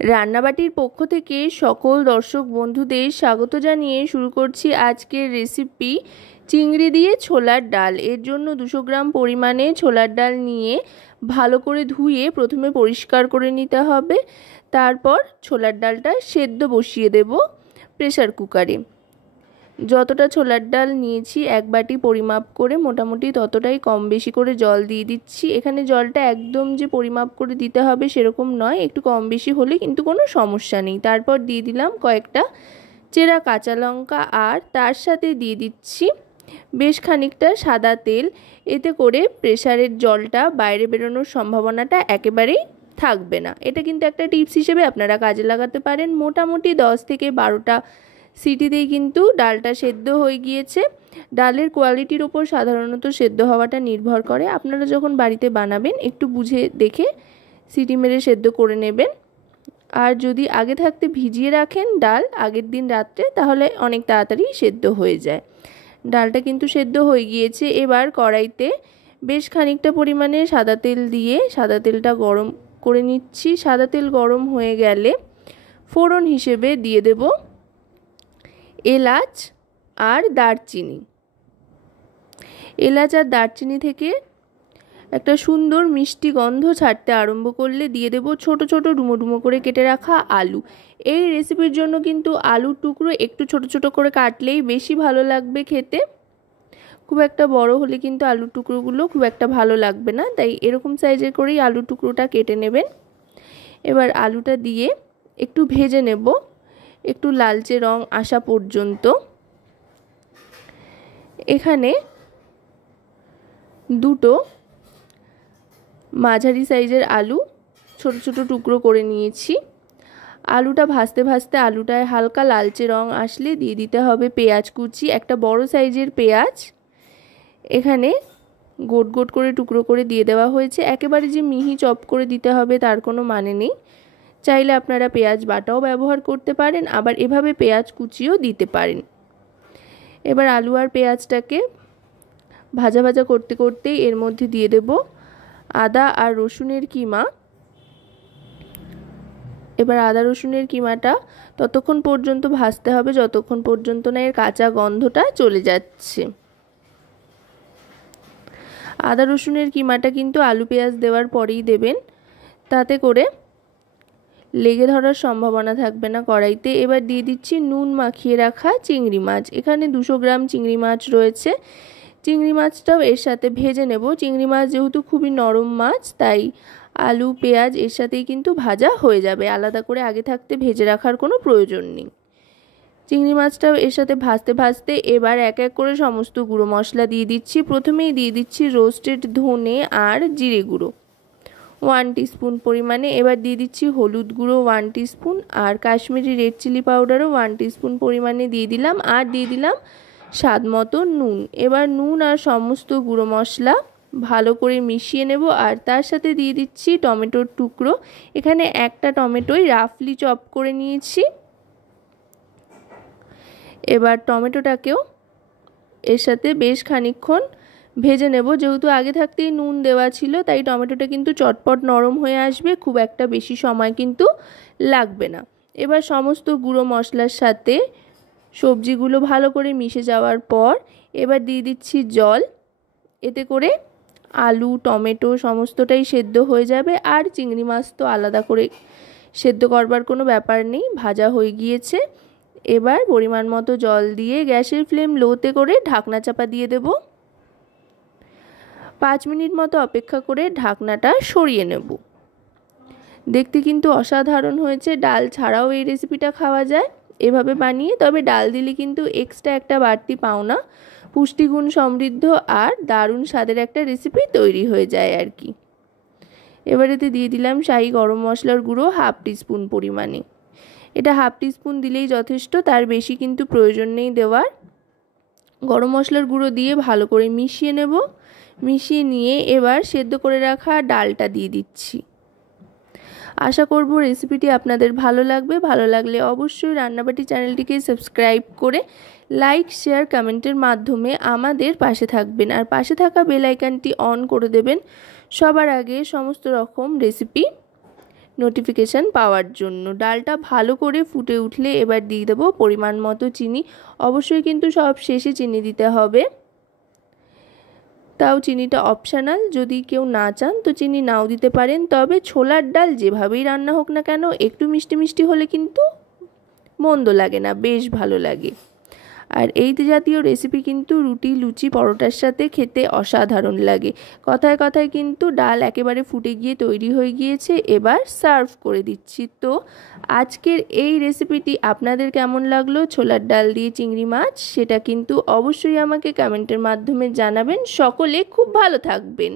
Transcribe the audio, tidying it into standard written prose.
রান্নাবাটির পক্ষ থেকে সকল দর্শক বন্ধুদের স্বাগত জানিয়ে শুরু করছি আজকের রেসিপি চিংড়ি দিয়ে ছোলার ডাল। এর জন্য 200 গ্রাম পরিমাণে ছোলার ডাল নিয়ে ভালো করে ধুয়ে প্রথমে পরিষ্কার করে নিতে হবে। তারপর ছোলার ডালটা সেদ্ধ বসিয়ে দেব প্রেসার কুকারে। যতটা ছোলার ডাল নিয়েছি এক বাটি পরিমাপ করে মোটামুটি ততটাই কম বেশি করে জল দিয়ে দিচ্ছি। এখানে জলটা একদম যে পরিমাপ করে দিতে হবে সেরকম নয়, একটু কম বেশি হলে কিন্তু কোনো সমস্যা নেই। তারপর দিয়ে দিলাম কয়েকটা চেরা কাঁচা লঙ্কা আর তার সাথে দিয়ে দিচ্ছি বেশ খানিকটা সাদা তেল। এতে করে প্রেসারের জলটা বাইরে বেরোনোর সম্ভাবনাটা একেবারেই থাকবে না। এটা কিন্তু একটা টিপস হিসেবে আপনারা কাজে লাগাতে পারেন। মোটামুটি 10 থেকে 12টা সিটিতেই কিন্তু ডালটা সেদ্ধ হয়ে গিয়েছে। ডালের কোয়ালিটির ওপর সাধারণত সেদ্ধ হওয়াটা নির্ভর করে। আপনারা যখন বাড়িতে বানাবেন একটু বুঝে দেখে সিটি মেরে সেদ্ধ করে নেবেন। আর যদি আগে থাকতে ভিজিয়ে রাখেন ডাল আগের দিন রাত্রে, তাহলে অনেক তাড়াতাড়ি সেদ্ধ হয়ে যায়। ডালটা কিন্তু সেদ্ধ হয়ে গিয়েছে। এবার কড়াইতে বেশ খানিকটা পরিমাণে সাদা তেল দিয়ে সাদা তেলটা গরম করে নিচ্ছি। সাদা তেল গরম হয়ে গেলে ফোড়ন হিসেবে দিয়ে দেব এলাচ আর দারচিনি। এলাচ আর দারচিনি থেকে একটা সুন্দর মিষ্টি গন্ধ ছাড়তে আরম্ভ করলে দিয়ে দেব ছোট ছোট ডুমো ডুমো করে কেটে রাখা আলু। এই রেসিপির জন্য কিন্তু আলুর টুকরো একটু ছোট ছোট করে কাটলেই বেশি ভালো লাগবে খেতে। খুব একটা বড় হলে কিন্তু আলুর টুকরোগুলো খুব একটা ভালো লাগবে না, তাই এরকম সাইজের করেই আলুর টুকরোটা কেটে নেবেন। এবার আলুটা দিয়ে একটু ভেজে নেব, একটু লালচে রং আসা পর্যন্ত। এখানে দুটো মাঝারি সাইজের আলু ছোট ছোট টুকরো করে নিয়েছি। আলুটা ভাজতে ভাজতে আলুটায় হালকা লালচে রং আসলে দিয়ে দিতে হবে পেঁয়াজ কুচি। একটা বড় সাইজের পেঁয়াজ এখানে গোট গোট করে টুকরো করে দিয়ে দেওয়া হয়েছে। একেবারে যে মিহি চপ করে দিতে হবে তার কোনো মানে নেই। চাইলে আপনারা পেঁয়াজ বাটাও ব্যবহার করতে পারেন, আবার এভাবে পেঁয়াজ কুচিও দিতে পারেন। এবার আলু আর পেঁয়াজটাকে ভাজা ভাজা করতে করতেই এর মধ্যে দিয়ে দেব আদা আর রসুনের কিমা। এবার আদা রসুনের কিমাটা ততক্ষণ পর্যন্ত ভাজতে হবে যতক্ষণ পর্যন্ত না এর কাঁচা গন্ধটা চলে যাচ্ছে। আদা রসুনের কিমাটা কিন্তু আলু পেঁয়াজ দেওয়ার পরেই দেবেন, তাতে করে লেগে ধরার সম্ভাবনা থাকবে না কড়াইতে। এবার দিয়ে দিচ্ছি নুন মাখিয়ে রাখা চিংড়ি মাছ। এখানে 200 গ্রাম চিংড়ি মাছ রয়েছে। চিংড়ি মাছটাও এর সাথে ভেজে নেব। চিংড়ি মাছ যেহেতু খুবই নরম মাছ, তাই আলু পেঁয়াজ এর সাথেই কিন্তু ভাজা হয়ে যাবে, আলাদা করে আগে থাকতে ভেজে রাখার কোনো প্রয়োজন নেই। চিংড়ি মাছটাও এর সাথে ভাজতে ভাজতে এবার এক এক করে সমস্ত গুঁড়ো মশলা দিয়ে দিচ্ছি। প্রথমেই দিয়ে দিচ্ছি রোস্টেড ধনে আর জিরে গুঁড়ো 1 টিস্পুন পরিমাণে। এবার দিয়ে দিচ্ছি হলুদ গুঁড়ো 1 টিস্পুন আর কাশ্মীরি রেড চিলি পাউডারও 1 টিস্পুন পরিমাণে দিয়ে দিলাম, আর দিয়ে দিলাম স্বাদ মতো নুন। এবার নুন আর সমস্ত গুঁড়ো মশলা ভালো করে মিশিয়ে নেব, আর তার সাথে দিয়ে দিচ্ছি টমেটোর টুকরো। এখানে একটা টমেটোই রাফলি চপ করে নিয়েছি। এবার টমেটোটাকেও এর সাথে বেশ খানিকক্ষণ ভেজে নেব। যেহেতু আগে থাকতেই নুন দেওয়া ছিল, তাই টমেটোটা কিন্তু চটপট নরম হয়ে আসবে, খুব একটা বেশি সময় কিন্তু লাগবে না। এবার সমস্ত গুঁড়ো মশলার সাথে সবজিগুলো ভালো করে মিশে যাওয়ার পর এবার দিয়ে দিচ্ছি জল। এতে করে আলু টমেটো সমস্তটাই সেদ্ধ হয়ে যাবে, আর চিংড়ি মাছ তো আলাদা করে সেদ্ধ করবার কোনো ব্যাপার নেই, ভাজা হয়ে গিয়েছে। এবার পরিমাণ মতো জল দিয়ে গ্যাসের ফ্লেম লোতে করে ঢাকনা চাপা দিয়ে দেব। 5 মিনিট মতো অপেক্ষা করে ঢাকনাটা সরিয়ে নেব। দেখতে কিন্তু অসাধারণ হয়েছে। ডাল ছাড়াও এই রেসিপিটা খাওয়া যায় এভাবে বানিয়ে, তবে ডাল দিলে কিন্তু এক্সট্রা একটা বাড়তি পাওনা, পুষ্টিগুণ সমৃদ্ধ আর দারুণ স্বাদের একটা রেসিপি তৈরি হয়ে যায় আর কি। এবারেতে দিয়ে দিলাম শাহি গরম মশলার গুঁড়ো 1/2 টিস্পুন পরিমাণে। এটা 1/2 টিস্পুন দিলেই যথেষ্ট, তার বেশি কিন্তু প্রয়োজন নেই দেওয়ার। গরম মশলার গুঁড়ো দিয়ে ভালো করে মিশিয়ে নেব। মিশিয়ে নিয়ে এবার সেদ্ধ করে রাখা ডালটা দিয়ে দিচ্ছি। আশা করব রেসিপিটি আপনাদের ভালো লাগবে। ভালো লাগলে অবশ্যই রান্নাবাটি চ্যানেলটিকে সাবস্ক্রাইব করে লাইক শেয়ার কমেন্টের মাধ্যমে আমাদের পাশে থাকবেন, আর পাশে থাকা বেল আইকনটি অন করে দেবেন সবার আগে সমস্ত রকম রেসিপি নোটিফিকেশান পাওয়ার জন্য। ডালটা ভালো করে ফুটে উঠলে এবার দিয়ে দেবো পরিমাণ মতো চিনি। অবশ্যই কিন্তু সব শেষে চিনি দিতে হবে, তাও চিনিটা অপশনাল, যদি কেউ না চান তো চিনি নাও দিতে পারেন। তবে ছোলার ডাল যেভাবেই রান্না হোক না কেন একটু মিষ্টি মিষ্টি হলে কিন্তু মন্দ লাগে না, বেশ ভালো লাগে। আর এই জাতীয় রেসিপি কিন্তু রুটি, লুচি, পরোটার সাথে খেতে অসাধারণ লাগে। কথায় কথায় কিন্তু ডাল একেবারে ফুটে গিয়ে তৈরি হয়ে গিয়েছে, এবার সার্ভ করে দিচ্ছি। তো আজকের এই রেসিপিটি আপনাদের কেমন লাগলো, ছোলার ডাল দিয়ে চিংড়ি মাছ, সেটা কিন্তু অবশ্যই আমাকে কমেন্টের মাধ্যমে জানাবেন। সকলে খুব ভালো থাকবেন।